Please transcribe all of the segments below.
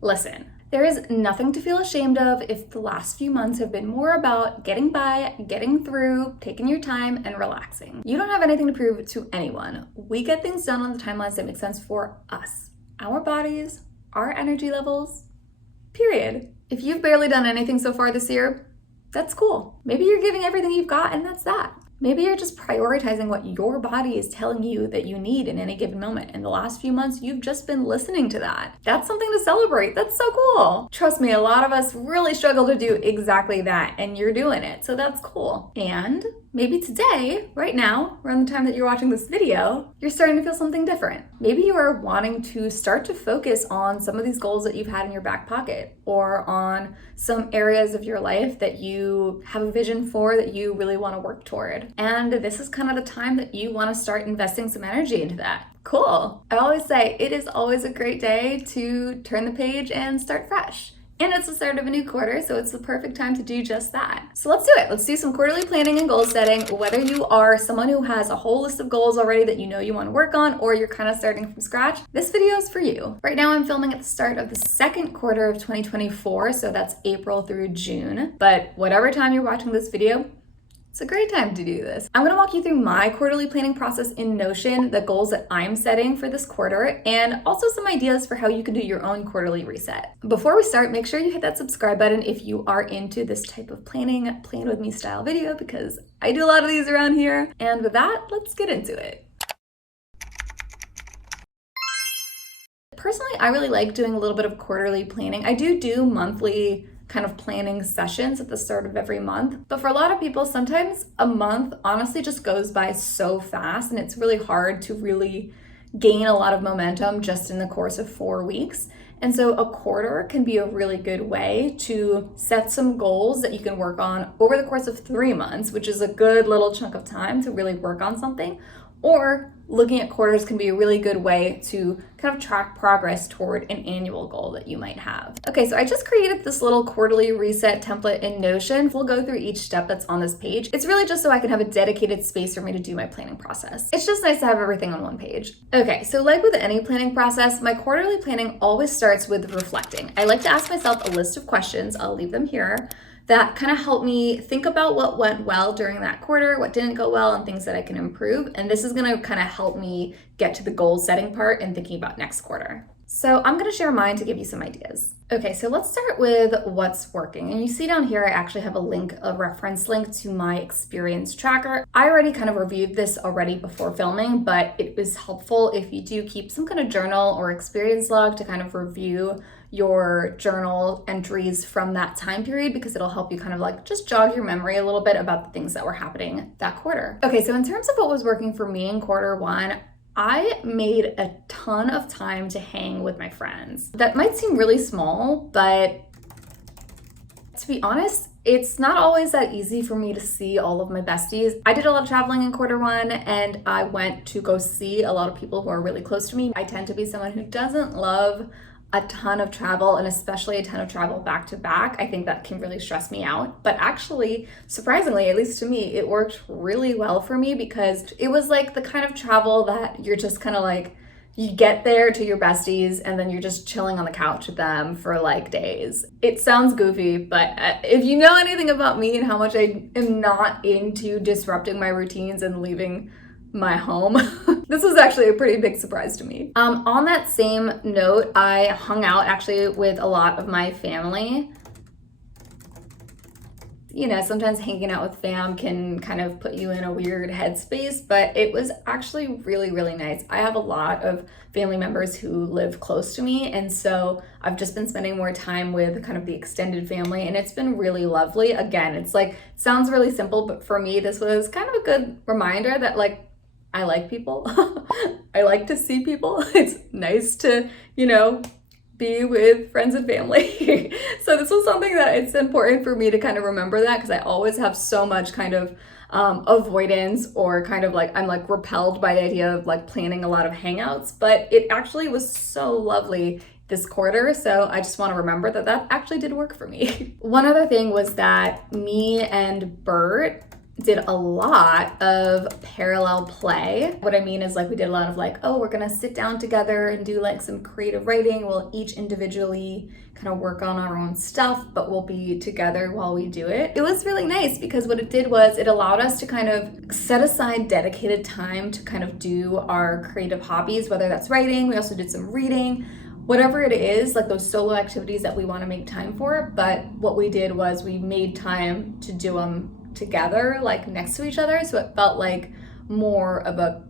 Listen, there is nothing to feel ashamed of if the last few months have been more about getting by, getting through, taking your time, and relaxing. You don't have anything to prove to anyone. We get things done on the timelines that make sense for us, our bodies, our energy levels, period. If you've barely done anything so far this year, that's cool. Maybe you're giving everything you've got and that's that. Maybe you're just prioritizing what your body is telling you that you need in any given moment. In the last few months, you've just been listening to that. That's something to celebrate. That's so cool. Trust me, a lot of us really struggle to do exactly that, and you're doing it, so that's cool. And maybe today, right now, around the time that you're watching this video, you're starting to feel something different. Maybe you are wanting to start to focus on some of these goals that you've had in your back pocket, or on some areas of your life that you have a vision for that you really want to work toward. And this is kind of the time that you want to start investing some energy into that. Cool. I always say it is always a great day to turn the page and start fresh. And it's the start of a new quarter, so it's the perfect time to do just that. So let's do it. Let's do some quarterly planning and goal setting. Whether you are someone who has a whole list of goals already that you know you want to work on, or you're kind of starting from scratch, this video is for you. Right now I'm filming at the start of the second quarter of 2024, so that's April through June. But whatever time you're watching this video, it's a great time to do this. I'm gonna walk you through my quarterly planning process in Notion, the goals that I'm setting for this quarter, and also some ideas for how you can do your own quarterly reset. Before we start, make sure you hit that subscribe button if you are into this type of planning, plan with me style video, because I do a lot of these around here. And with that, let's get into it. Personally, I really like doing a little bit of quarterly planning. I do monthly kind of planning sessions at the start of every month. But for a lot of people, sometimes a month honestly just goes by so fast, and it's really hard to really gain a lot of momentum just in the course of 4 weeks. And so a quarter can be a really good way to set some goals that you can work on over the course of 3 months, which is a good little chunk of time to really work on something. Or looking at quarters can be a really good way to kind of track progress toward an annual goal that you might have. Okay, so I just created this little quarterly reset template in Notion. We'll go through each step that's on this page. It's really just so I can have a dedicated space for me to do my planning process. It's just nice to have everything on one page. Okay, so like with any planning process, my quarterly planning always starts with reflecting. I like to ask myself a list of questions, I'll leave them here, that kind of help me think about what went well during that quarter, what didn't go well, and things that I can improve. And this is gonna kind of help me get to the goal setting part and thinking about next quarter. So I'm gonna share mine to give you some ideas. Okay, so let's start with what's working. And you see down here, I actually have a reference link to my experience tracker. I already kind of reviewed this already before filming, but it was helpful if you do keep some kind of journal or experience log to kind of review your journal entries from that time period, because it'll help you kind of like just jog your memory a little bit about the things that were happening that quarter. Okay, so in terms of what was working for me in quarter one, I made a ton of time to hang with my friends. That might seem really small, but to be honest, it's not always that easy for me to see all of my besties. I did a lot of traveling in quarter one, and I went to go see a lot of people who are really close to me. I tend to be someone who doesn't love a ton of travel, and especially a ton of travel back to back. I think that can really stress me out. But actually, surprisingly, at least to me, it worked really well for me, because it was like the kind of travel that you're just kind of like, you get there to your besties and then you're just chilling on the couch with them for like days. It sounds goofy, but if you know anything about me and how much I am not into disrupting my routines and leaving my home, this was actually a pretty big surprise to me. On that same note, I hung out actually with a lot of my family. You know, sometimes hanging out with fam can kind of put you in a weird headspace, but it was actually really, really nice. I have a lot of family members who live close to me, and so I've just been spending more time with kind of the extended family, and it's been really lovely. Again, it's like, sounds really simple, but for me, this was kind of a good reminder that like, I like people. I like to see people. It's nice to, you know, be with friends and family. So this was something that it's important for me to kind of remember that, because I always have so much kind of avoidance, or kind of like I'm like repelled by the idea of like planning a lot of hangouts, but it actually was so lovely this quarter. So I just want to remember that that actually did work for me. One other thing was that me and Bert did a lot of parallel play. What I mean is like we did a lot of like, oh, we're gonna sit down together and do like some creative writing. We'll each individually kind of work on our own stuff, but we'll be together while we do it. It was really nice because what it did was it allowed us to kind of set aside dedicated time to kind of do our creative hobbies, whether that's writing. We also did some reading, whatever it is, like those solo activities that we want to make time for. But what we did was we made time to do them together, like next to each other. So it felt like more of a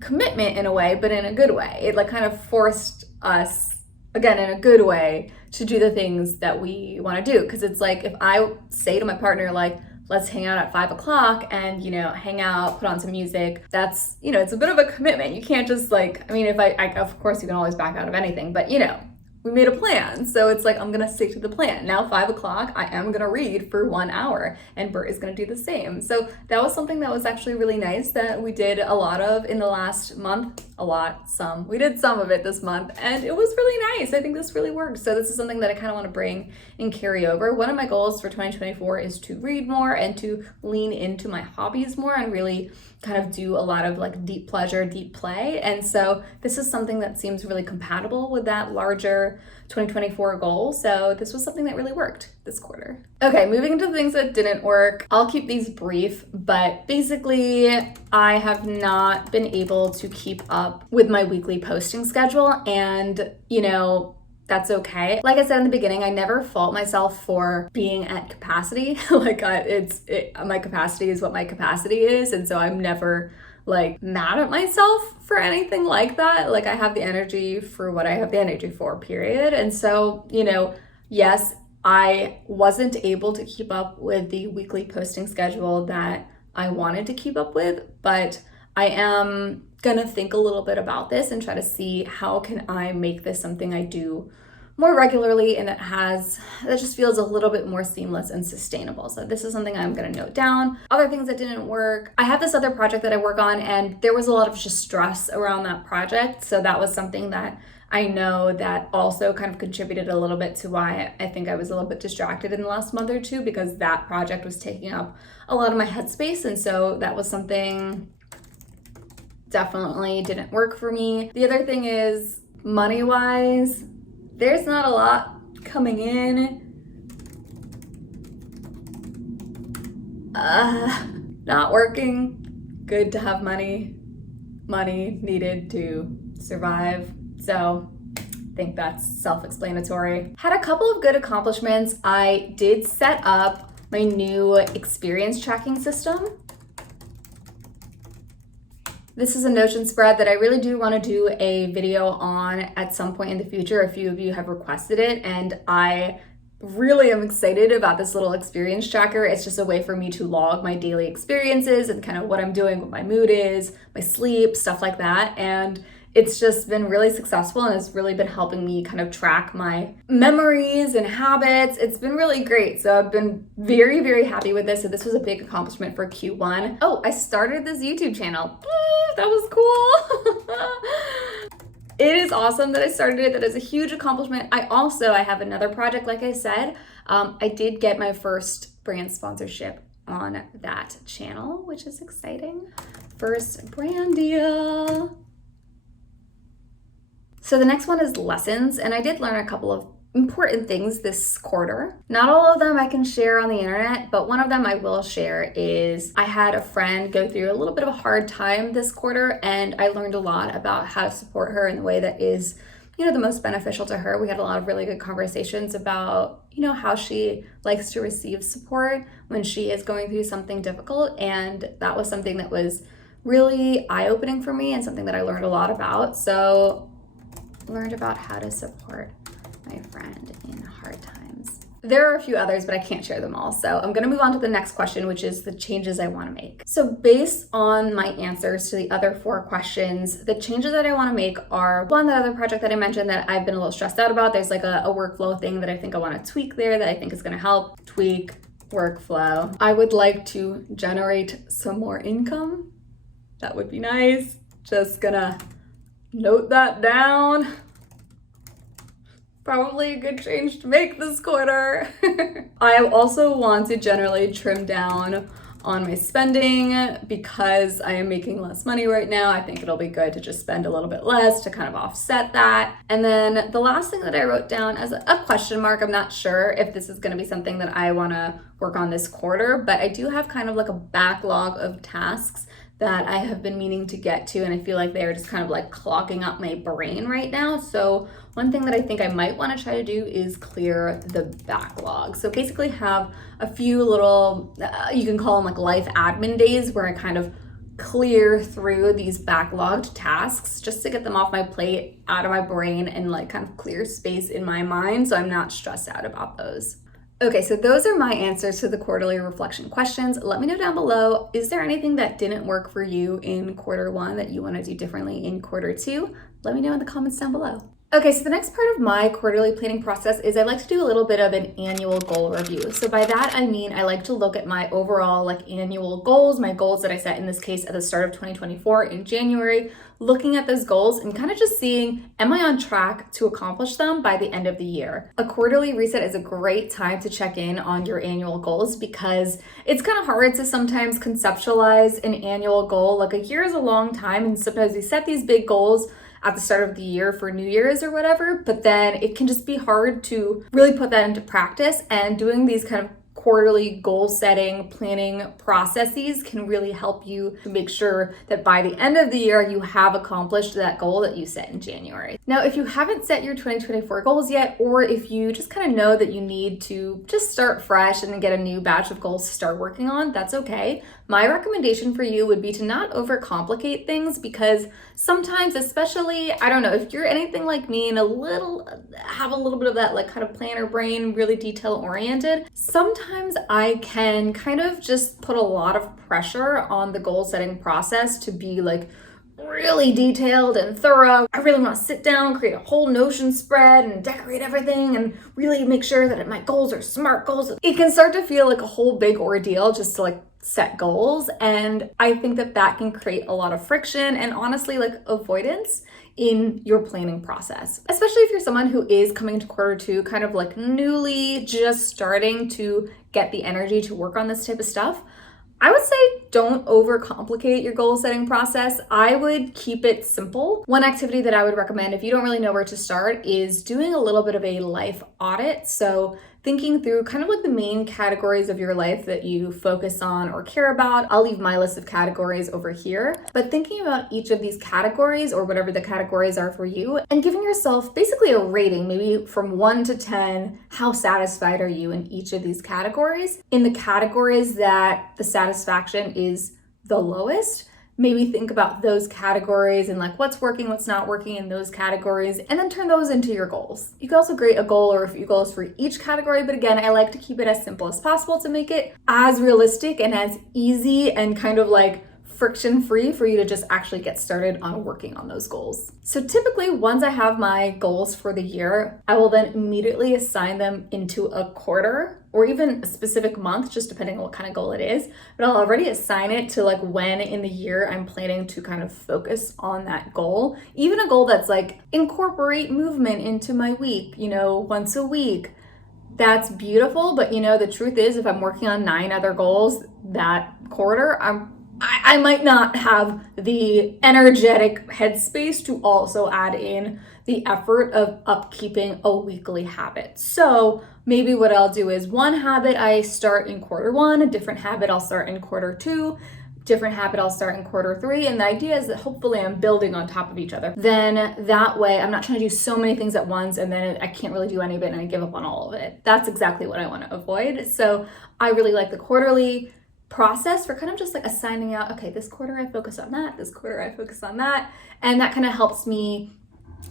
commitment in a way, but in a good way. It like kind of forced us, again, in a good way, to do the things that we want to do. Because it's like if I say to my partner, like, let's hang out at 5 o'clock and, you know, hang out, put on some music, that's, you know, it's a bit of a commitment. You can't just like, I mean, if I of course you can always back out of anything, but you know, we made a plan. So it's like, I'm gonna stick to the plan. Now 5 o'clock, I am gonna read for 1 hour and Bert is gonna do the same. So that was something that was actually really nice that we did a lot of in the last month. We did some of it this month and it was really nice. I think this really worked. So this is something that I kind of want to bring and carry over. One of my goals for 2024 is to read more and to lean into my hobbies more and really kind of do a lot of like deep pleasure, deep play. And so this is something that seems really compatible with that larger 2024 goal. So this was something that really worked this quarter. Okay, moving into things that didn't work. I'll keep these brief, but basically I have not been able to keep up with my weekly posting schedule, and you know, that's okay. Like I said in the beginning, I never fault myself for being at capacity. My capacity is what my capacity is. And so I'm never like mad at myself for anything like that. Like I have the energy for what I have the energy for, period. And so, you know, yes, I wasn't able to keep up with the weekly posting schedule that I wanted to keep up with, but I am gonna think a little bit about this and try to see how can I make this something I do more regularly and that just feels a little bit more seamless and sustainable. So this is something I'm gonna note down. Other things that didn't work. I have this other project that I work on and there was a lot of just stress around that project. So that was something that I know that also kind of contributed a little bit to why I think I was a little bit distracted in the last month or two, because that project was taking up a lot of my headspace. And so that was something definitely didn't work for me. The other thing is money-wise, there's not a lot coming in. Not working. Good to have money. Money needed to survive. So I think that's self-explanatory. Had a couple of good accomplishments. I did set up my new experience tracking system. This is a Notion spread that I really do want to do a video on at some point in the future. A few of you have requested it, and I really am excited about this little experience tracker. It's just a way for me to log my daily experiences and kind of what I'm doing, what my mood is, my sleep, stuff like that. And it's just been really successful and it's really been helping me kind of track my memories and habits. It's been really great. So I've been very, very happy with this. So this was a big accomplishment for Q1. Oh, I started this YouTube channel. That was cool. It is awesome that I started it. That is a huge accomplishment. I have another project, like I said. I did get my first brand sponsorship on that channel, which is exciting. First brand deal. So the next one is lessons, and I did learn a couple of important things this quarter. Not all of them I can share on the internet, but one of them I will share is I had a friend go through a little bit of a hard time this quarter, and I learned a lot about how to support her in the way that is, you know, the most beneficial to her. We had a lot of really good conversations about, you know, how she likes to receive support when she is going through something difficult, and that was something that was really eye-opening for me and something that I learned a lot about. So learned about how to support my friend in hard times. There are a few others, but I can't share them all. So I'm gonna move on to the next question, which is the changes I wanna make. So based on my answers to the other 4 questions, the changes that I wanna make are, one, that other project that I mentioned that I've been a little stressed out about. There's like a workflow thing that I think I wanna tweak there that I think is gonna help. Tweak, workflow. I would like to generate some more income. That would be nice. Just gonna note that down. Probably a good change to make this quarter. I also want to generally trim down on my spending because I am making less money right now. I think it'll be good to just spend a little bit less to kind of offset that. And then the last thing that I wrote down as a question mark, I'm not sure if this is going to be something that I want to work on this quarter, but I do have kind of like a backlog of tasks that I have been meaning to get to, and I feel like they are just kind of like clogging up my brain right now. So one thing that I think I might want to try to do is clear the backlog. So basically have a few little, you can call them like life admin days, where I kind of clear through these backlogged tasks just to get them off my plate, out of my brain, and like kind of clear space in my mind so I'm not stressed out about those. Okay, so those are my answers to the quarterly reflection questions. Let me know down below, is there anything that didn't work for you in quarter one that you want to do differently in quarter two? Let me know in the comments down below. Okay, so the next part of my quarterly planning process is I like to do a little bit of an annual goal review. So by that, I mean I like to look at my overall like annual goals, my goals that I set in this case at the start of 2024 in January, looking at those goals and kind of just seeing, am I on track to accomplish them by the end of the year? A quarterly reset is a great time to check in on your annual goals because it's kind of hard to sometimes conceptualize an annual goal. Like a year is a long time, and sometimes we set these big goals at the start of the year for New Year's or whatever, but then it can just be hard to really put that into practice, and doing these kind of quarterly goal setting, planning processes can really help you to make sure that by the end of the year, you have accomplished that goal that you set in January. Now, if you haven't set your 2024 goals yet, or if you just kind of know that you need to just start fresh and get a new batch of goals to start working on, that's okay. My recommendation for you would be to not overcomplicate things, because sometimes, especially, I don't know, if you're anything like me and have a little bit of that like kind of planner brain, really detail oriented, sometimes I can kind of just put a lot of pressure on the goal setting process to be like really detailed and thorough. I really want to sit down, create a whole Notion spread and decorate everything and really make sure that my goals are SMART goals. It can start to feel like a whole big ordeal just to like set goals, and I think that that can create a lot of friction and honestly like avoidance in your planning process, especially if you're someone who is coming to quarter two kind of like newly just starting to get the energy to work on this type of stuff. I would say don't overcomplicate your goal setting process. I would keep it simple. One activity that I would recommend if you don't really know where to start is doing a little bit of a life audit. So thinking through kind of like the main categories of your life that you focus on or care about. I'll leave my list of categories over here, but thinking about each of these categories or whatever the categories are for you and giving yourself basically a rating, maybe from 1 to 10, how satisfied are you in each of these categories? In the categories that the satisfaction is the lowest, maybe think about those categories and like what's working, what's not working in those categories, and then turn those into your goals. You can also create a goal or a few goals for each category, but again, I like to keep it as simple as possible to make it as realistic and as easy and kind of like friction-free for you to just actually get started on working on those goals. So typically, once I have my goals for the year, I will then immediately assign them into a quarter or even a specific month, just depending on what kind of goal it is. But I'll already assign it to like when in the year I'm planning to kind of focus on that goal. Even a goal that's like incorporate movement into my week, once a week. That's beautiful, but the truth is, if I'm working on 9 other goals that quarter, I might not have the energetic headspace to also add in the effort of upkeeping a weekly habit. So maybe what I'll do is one habit I start in quarter 1, a different habit I'll start in quarter 2, different habit I'll start in quarter 3. And the idea is that hopefully I'm building on top of each other. Then that way I'm not trying to do so many things at once and then I can't really do any of it and I give up on all of it. That's exactly what I want to avoid. So I really like the quarterly process for kind of just like assigning out, okay, this quarter I focus on that, this quarter I focus on that. And that kind of helps me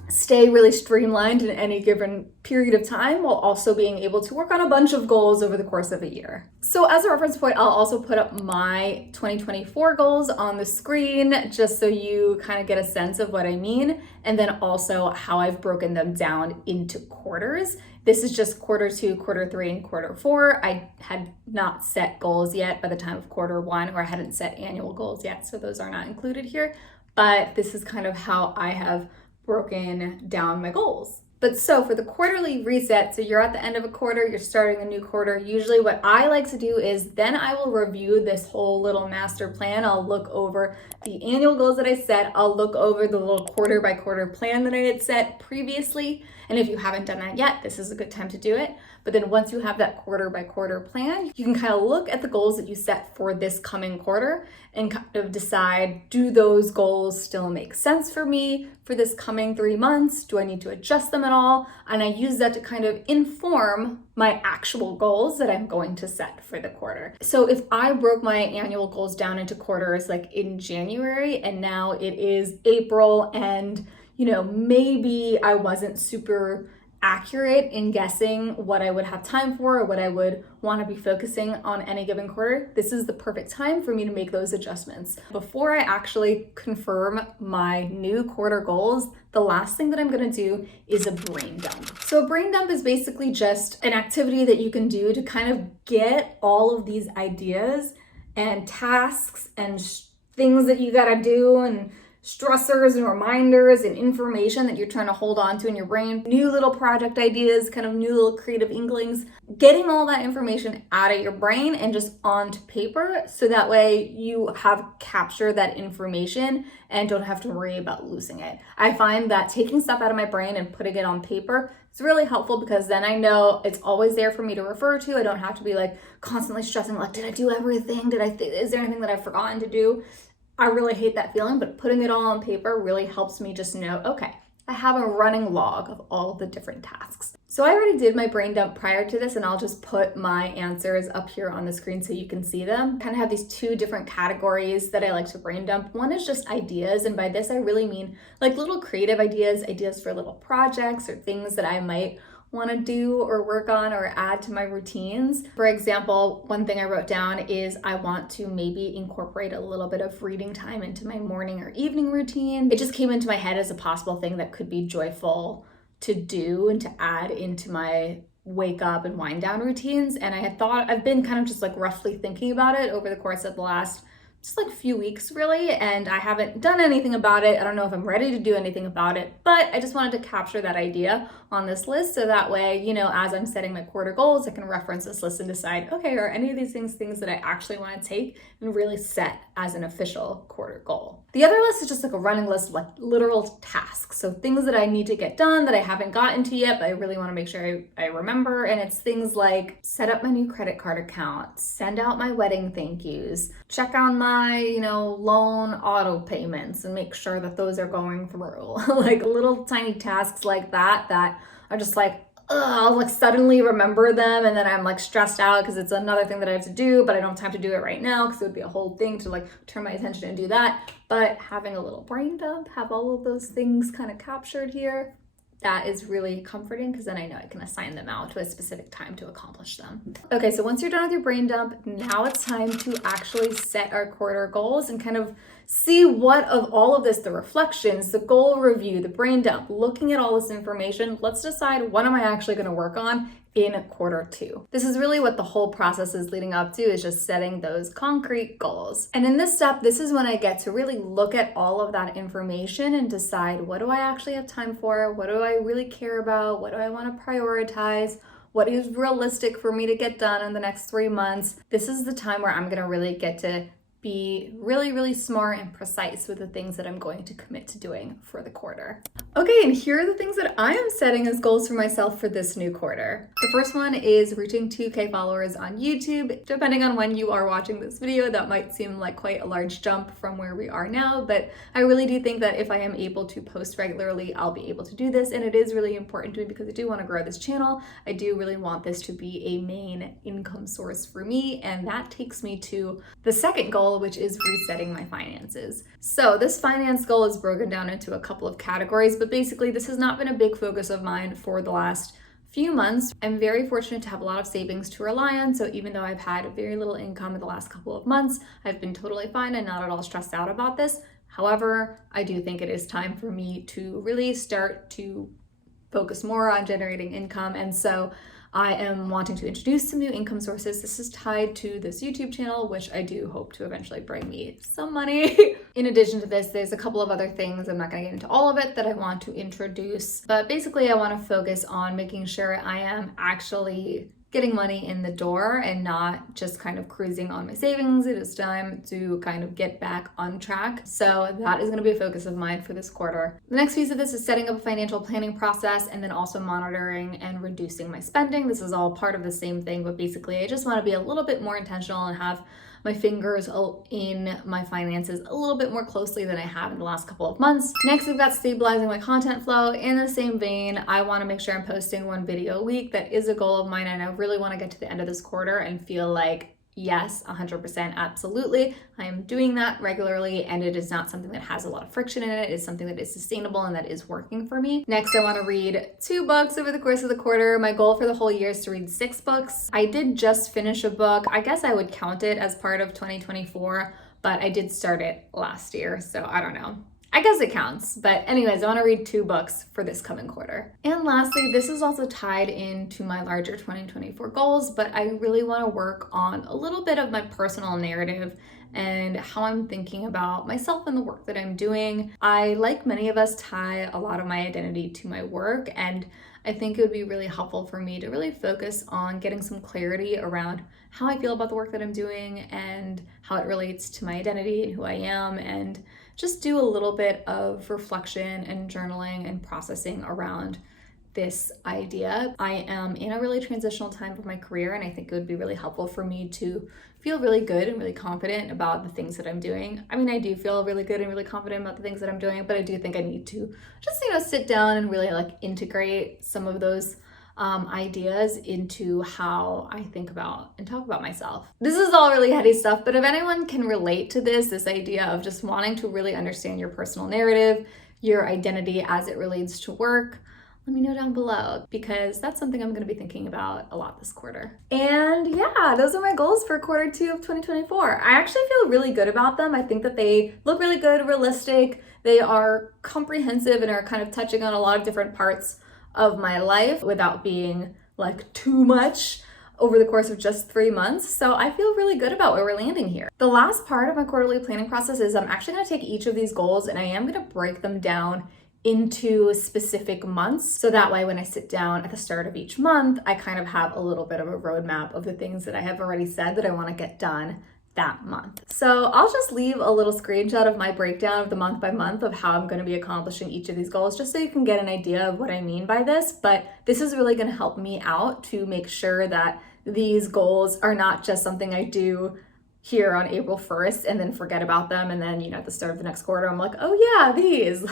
stay really streamlined in any given period of time while also being able to work on a bunch of goals over the course of a year. So as a reference point, I'll also put up my 2024 goals on the screen just so you kind of get a sense of what I mean, and then also how I've broken them down into quarters. This is just quarter 2, quarter 3, and quarter 4. I had not set goals yet by the time of quarter 1, or I hadn't set annual goals yet, so those are not included here. But this is kind of how I have broken down my goals. But so for the quarterly reset, so you're at the end of a quarter, you're starting a new quarter. Usually what I like to do is then I will review this whole little master plan. I'll look over the annual goals that I set. I'll look over the little quarter by quarter plan that I had set previously. And if you haven't done that yet, this is a good time to do it. But then once you have that quarter by quarter plan, you can kind of look at the goals that you set for this coming quarter and kind of decide, do those goals still make sense for me for this coming 3 months? Do I need to adjust them at all? And I use that to kind of inform my actual goals that I'm going to set for the quarter. So if I broke my annual goals down into quarters like in January and now it is April and maybe I wasn't super accurate in guessing what I would have time for or what I would want to be focusing on any given quarter, this is the perfect time for me to make those adjustments. Before I actually confirm my new quarter goals, the last thing that I'm going to do is a brain dump. So a brain dump is basically just an activity that you can do to kind of get all of these ideas and tasks and things that you got to do and stressors and reminders and information that you're trying to hold on to in your brain, new little project ideas, kind of new little creative inklings, getting all that information out of your brain and just onto paper so that way you have captured that information and don't have to worry about losing it. I find that taking stuff out of my brain and putting it on paper is really helpful because then I know it's always there for me to refer to. I don't have to be like constantly stressing like, did I do everything? Is there anything that I've forgotten to do? I really hate that feeling, but putting it all on paper really helps me just know, okay, I have a running log of all the different tasks. So I already did my brain dump prior to this, and I'll just put my answers up here on the screen so you can see them. Kind of have these two different categories that I like to brain dump. One is just ideas, and by this I really mean like little creative ideas for little projects or things that I might want to do or work on or add to my routines. For example, one thing I wrote down is I want to maybe incorporate a little bit of reading time into my morning or evening routine. It just came into my head as a possible thing that could be joyful to do and to add into my wake up and wind down routines. And I've been kind of just like roughly thinking about it over the course of the last just like a few weeks really, and I haven't done anything about it. I don't know if I'm ready to do anything about it, but I just wanted to capture that idea on this list so that way, as I'm setting my quarter goals, I can reference this list and decide, okay, are any of these things that I actually want to take and really set as an official quarter goal. The other list is just like a running list of like literal tasks. So things that I need to get done that I haven't gotten to yet, but I really want to make sure I remember. And it's things like set up my new credit card account, send out my wedding thank yous, check on my loan auto payments and make sure that those are going through. Like little tiny tasks like that are just like, I'll like suddenly remember them and then I'm like stressed out because it's another thing that I have to do, but I don't have time to do it right now because it would be a whole thing to like turn my attention and do that. But having a little brain dump, have all of those things kind of captured here, that is really comforting because then I know I can assign them out to a specific time to accomplish them. Okay, so once you're done with your brain dump, now it's time to actually set our quarter goals and kind of see what of all of this, the reflections, the goal review, the brain dump, looking at all this information, let's decide what am I actually going to work on in quarter two. This is really what the whole process is leading up to, is just setting those concrete goals. And in this step, this is when I get to really look at all of that information and decide, what do I actually have time for? What do I really care about? What do I want to prioritize? What is realistic for me to get done in the next 3 months? This is the time where I'm going to really get to be really, really smart and precise with the things that I'm going to commit to doing for the quarter. Okay, and here are the things that I am setting as goals for myself for this new quarter. The first one is reaching 2K followers on YouTube. Depending on when you are watching this video, that might seem like quite a large jump from where we are now, but I really do think that if I am able to post regularly, I'll be able to do this, and it is really important to me because I do want to grow this channel. I do really want this to be a main income source for me, and that takes me to the second goal, which is resetting my finances. So this finance goal is broken down into a couple of categories, but basically this has not been a big focus of mine for the last few months. I'm very fortunate to have a lot of savings to rely on, so even though I've had very little income in the last couple of months, I've been totally fine and not at all stressed out about this. However, I do think it is time for me to really start to focus more on generating income, and so I am wanting to introduce some new income sources. This is tied to this YouTube channel, which I do hope to eventually bring me some money. In addition to this, there's a couple of other things, I'm not gonna get into all of it, that I want to introduce. But basically I wanna focus on making sure I am actually getting money in the door and not just kind of cruising on my savings. It is time to kind of get back on track. So that is going to be a focus of mine for this quarter. The next piece of this is setting up a financial planning process and then also monitoring and reducing my spending. This is all part of the same thing, but basically I just want to be a little bit more intentional and have my fingers in my finances a little bit more closely than I have in the last couple of months. Next, we've got stabilizing my content flow. In the same vein, I want to make sure I'm posting 1 video a week. That is a goal of mine, and I really want to get to the end of this quarter and feel like, yes, 100%, absolutely. I am doing that regularly, and it is not something that has a lot of friction in it. It's something that is sustainable and that is working for me. Next, I want to read 2 books over the course of the quarter. My goal for the whole year is to read 6 books. I did just finish a book. I guess I would count it as part of 2024, but I did start it last year, so I don't know. I guess it counts, but anyways, I want to read 2 books for this coming quarter. And lastly, this is also tied into my larger 2024 goals, but I really want to work on a little bit of my personal narrative and how I'm thinking about myself and the work that I'm doing. I, like many of us, tie a lot of my identity to my work, and I think it would be really helpful for me to really focus on getting some clarity around how I feel about the work that I'm doing and how it relates to my identity and who I am, and just do a little bit of reflection and journaling and processing around this idea. I am in a really transitional time of my career, and I think it would be really helpful for me to feel really good and really confident about the things that I'm doing. I mean, I do feel really good and really confident about the things that I'm doing, but I do think I need to just, sit down and really integrate some of those ideas into how I think about and talk about myself. This is all really heady stuff, but if anyone can relate to this idea of just wanting to really understand your personal narrative, your identity as it relates to work, let me know down below, because that's something I'm going to be thinking about a lot this quarter. And yeah, those are my goals for quarter 2 of 2024. I actually feel really good about them. I think that they look really good, realistic. They are comprehensive and are kind of touching on a lot of different parts of my life without being too much over the course of just 3 months. So I feel really good about where we're landing here. The last part of my quarterly planning process is I'm actually going to take each of these goals and I am going to break them down into specific months. So that way, when I sit down at the start of each month, I kind of have a little bit of a roadmap of the things that I have already said that I want to get done that month. So I'll just leave a little screenshot of my breakdown of the month by month of how I'm going to be accomplishing each of these goals, just so you can get an idea of what I mean by this. But this is really going to help me out to make sure that these goals are not just something I do here on April 1st and then forget about them. And then, at the start of the next quarter, I'm like, oh yeah, these,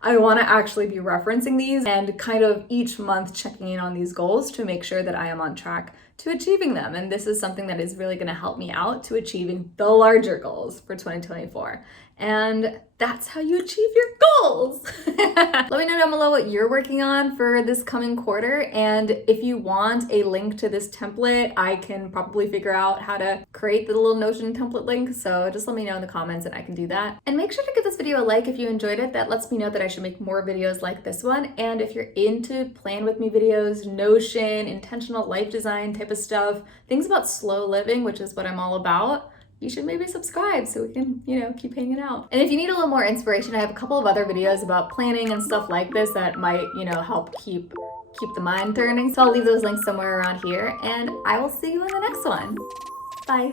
I want to actually be referencing these and kind of each month checking in on these goals to make sure that I am on track to achieving them. And this is something that is really going to help me out to achieving the larger goals for 2024. And that's how you achieve your goals. Let me know down below what you're working on for this coming quarter. And if you want a link to this template, I can probably figure out how to create the little Notion template link. So just let me know in the comments and I can do that. And make sure to give this video a like if you enjoyed it. That lets me know that I should make more videos like this one. And if you're into plan with me videos, Notion, intentional life design type of stuff, things about slow living, which is what I'm all about, you should maybe subscribe so we can, keep hanging out. And if you need a little more inspiration, I have a couple of other videos about planning and stuff like this that might, help keep the mind turning. So I'll leave those links somewhere around here, and I will see you in the next one. Bye.